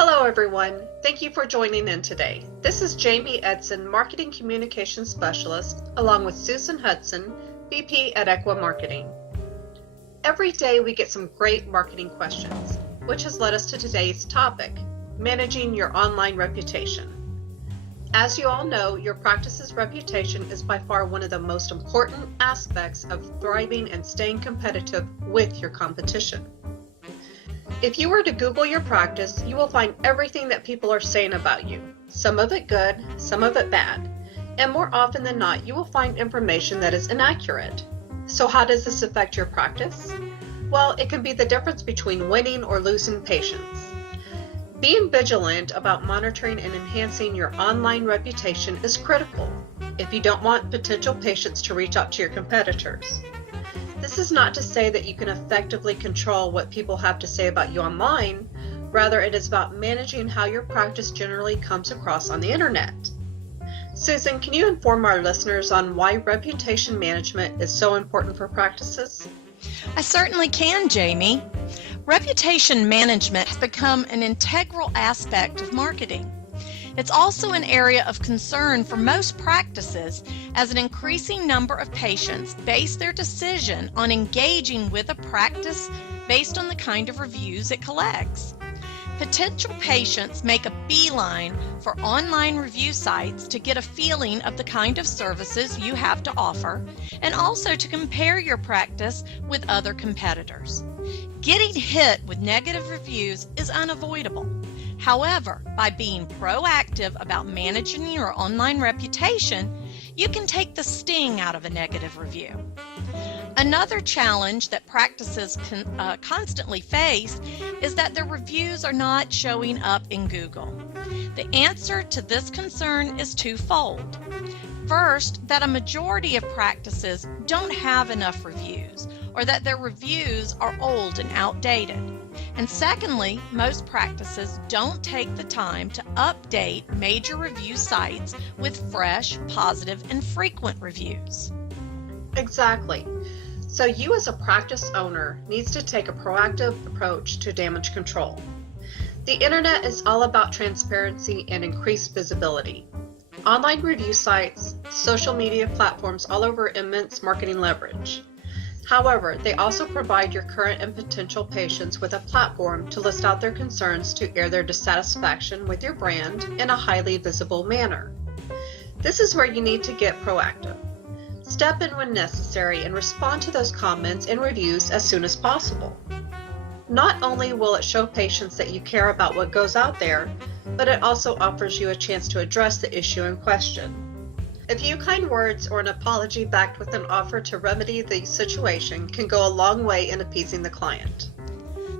Hello everyone, thank you for joining in today. This is Jamie Edson, Marketing Communications Specialist, along with Susan Hudson, VP at Equa Marketing. Every day we get some great marketing questions, which has led us to today's topic, managing your online reputation. As you all know, your practice's reputation is by far one of the most important aspects of thriving and staying competitive with your competition. If you were to Google your practice, you will find everything that people are saying about you. Some of it good, some of it bad. And more often than not, you will find information that is inaccurate. So how does this affect your practice? Well, it can be the difference between winning or losing patients. Being vigilant about monitoring and enhancing your online reputation is critical if you don't want potential patients to reach out to your competitors. This is not to say that you can effectively control what people have to say about you online. Rather, it is about managing how your practice generally comes across on the internet. Susan, can you inform our listeners on why reputation management is so important for practices? I certainly can, Jamie. Reputation management has become an integral aspect of marketing. It's also an area of concern for most practices as an increasing number of patients base their decision on engaging with a practice based on the kind of reviews it collects. Potential patients make a beeline for online review sites to get a feeling of the kind of services you have to offer and also to compare your practice with other competitors. Getting hit with negative reviews is unavoidable. However, by being proactive about managing your online reputation, you can take the sting out of a negative review. Another challenge that practices constantly face is that their reviews are not showing up in Google. The answer to this concern is twofold. First, that a majority of practices don't have enough reviews, or that their reviews are old and outdated. And secondly, most practices don't take the time to update major review sites with fresh, positive, and frequent reviews. Exactly. So you as a practice owner needs to take a proactive approach to damage control. The internet is all about transparency and increased visibility. Online review sites, social media platforms all over immense marketing leverage. However, they also provide your current and potential patients with a platform to list out their concerns to air their dissatisfaction with your brand in a highly visible manner. This is where you need to get proactive. Step in when necessary and respond to those comments and reviews as soon as possible. Not only will it show patients that you care about what goes out there, but it also offers you a chance to address the issue in question. A few kind words or an apology backed with an offer to remedy the situation can go a long way in appeasing the client.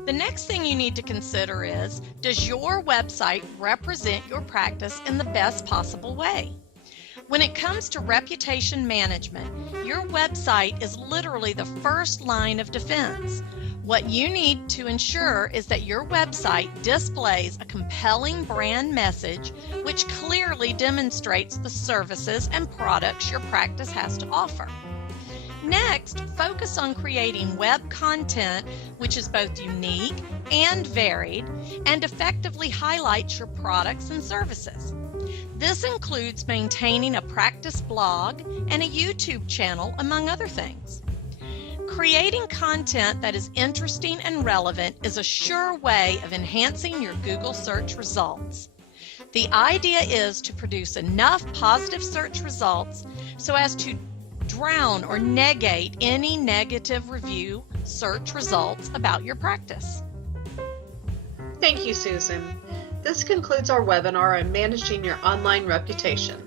The next thing you need to consider is, does your website represent your practice in the best possible way? When it comes to reputation management, your website is literally the first line of defense. What you need to ensure is that your website displays a compelling brand message which clearly demonstrates the services and products your practice has to offer. Next, focus on creating web content which is both unique and varied and effectively highlights your products and services. This includes maintaining a practice blog and a YouTube channel, among other things. Creating content that is interesting and relevant is a sure way of enhancing your Google search results. The idea is to produce enough positive search results so as to drown or negate any negative review search results about your practice. Thank you, Susan. This concludes our webinar on managing your online reputation.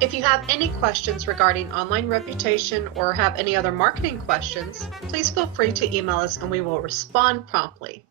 If you have any questions regarding online reputation or have any other marketing questions, please feel free to email us and we will respond promptly.